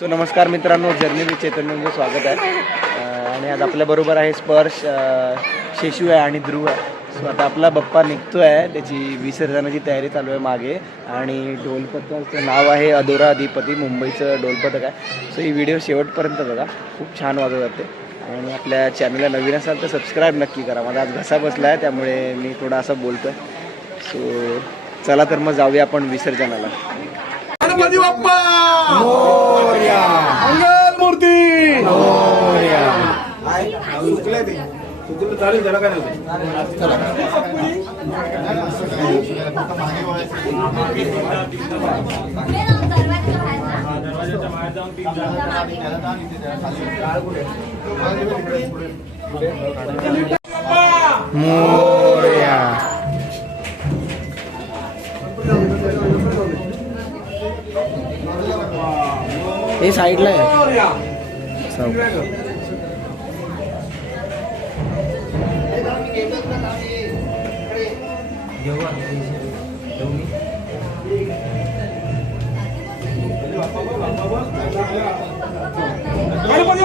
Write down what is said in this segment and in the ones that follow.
सो नमस्कार मित्रांनो journey with चैतन्यचं स्वागत आहे. आणि आज आपल्याबरोबर आहे स्पर्श शेशू आहे आणि ध्रुव आहे. सो आता आपला बप्पा निघतो आहे त्याची विसर्जनाची तयारी चालू आहे मागे. आणि ढोलपथकाचं नाव आहे अदोरा अधिपती मुंबईचं ढोलपथक आहे. सो ही व्हिडिओ शेवटपर्यंत बघा. खूप छान वाजत जाते. आणि आपल्या चॅनलला नवीन असाल तर सबस्क्राईब नक्की करा. माझा आज घसा बसला आहे त्यामुळे मी थोडा असं बोलतो आहे सो चला तर मग जाऊया आपण विसर्जनाला. ಗಣಪತಿ ಬಪ್ಪ ಅಂಗಲ್ ಮೂರ್ತಿ ಮೂ हे साईडला आहे चौक. गणपती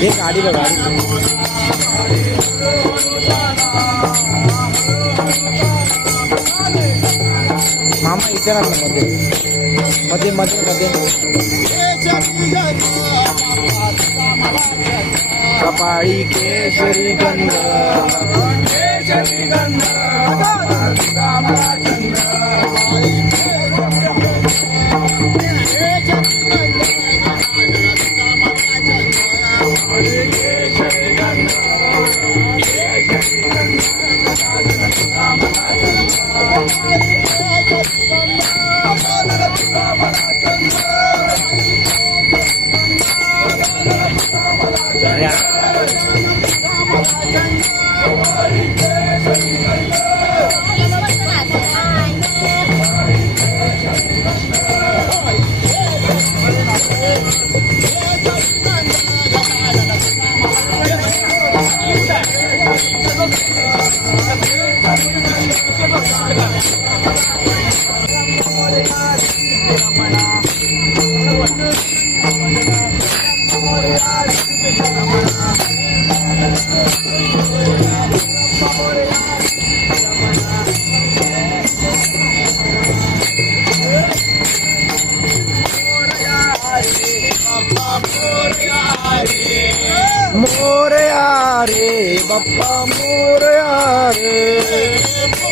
हे गाडी गाडी। मामा इथे राहा ना मध्ये मध्ये मध्ये मध्ये कपाळी केशरी गंध મોરયા રે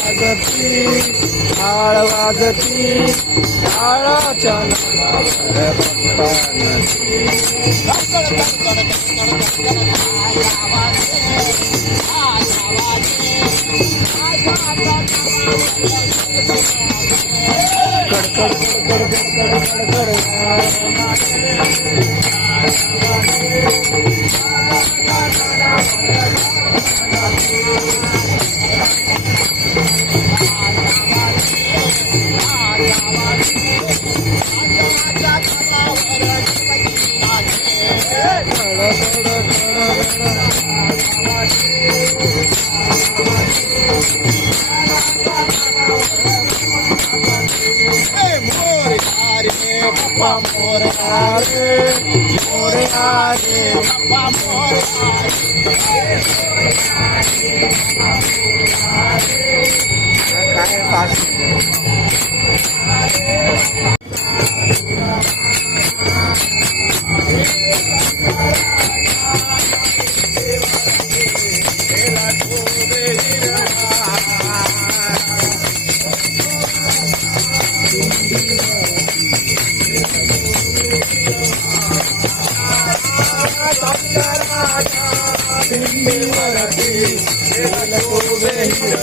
वाजती टाळ वाजती टाळाच्या बाप्पा कडकड कडकड कडकड कडकड मोर आरे Vehicle.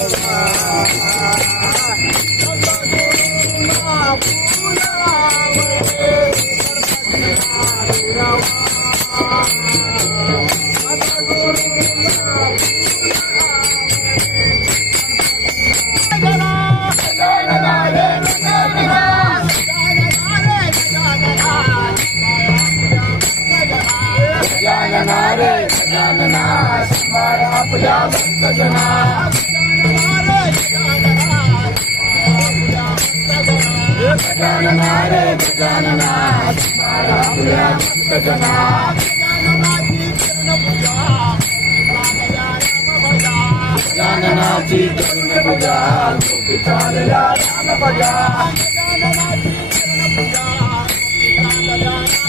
मोर आरे मोर काय फास्ट जाननाची करुण पूजा गोपी चालल्या राम भजा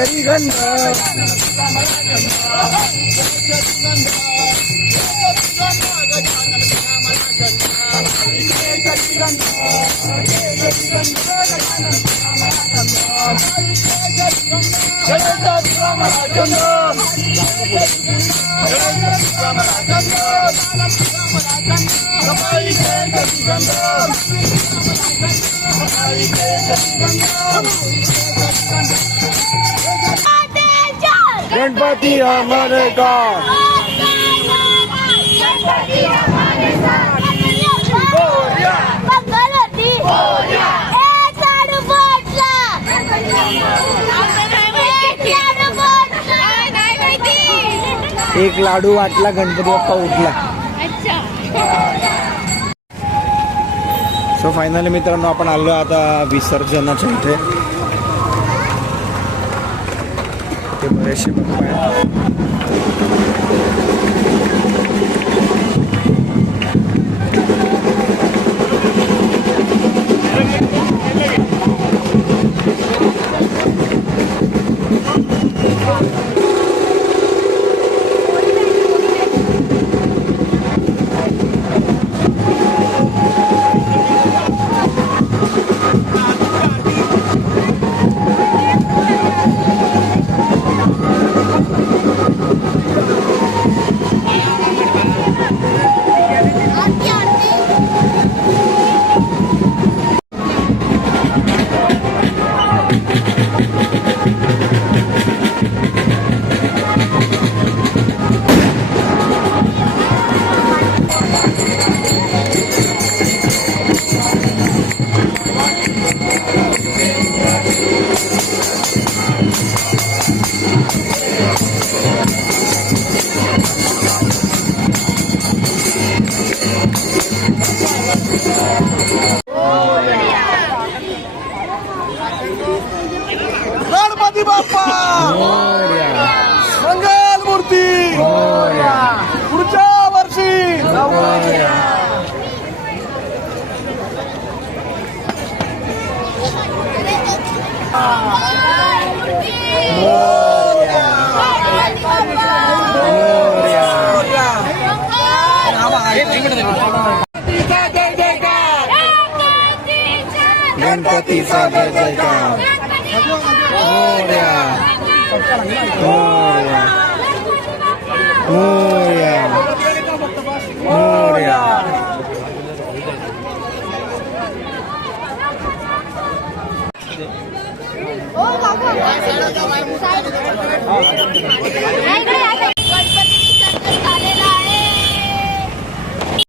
செல்கண்டா கட்டிகண்டா गणपती हमारे गाँव एक लाडू वाटला गणपती बाप्पा उठला. सो फायनली मित्रांनो आपण आलो आता विसर्जनाच्या इथे. ते बरेचसे गणपतीचा जय जयकार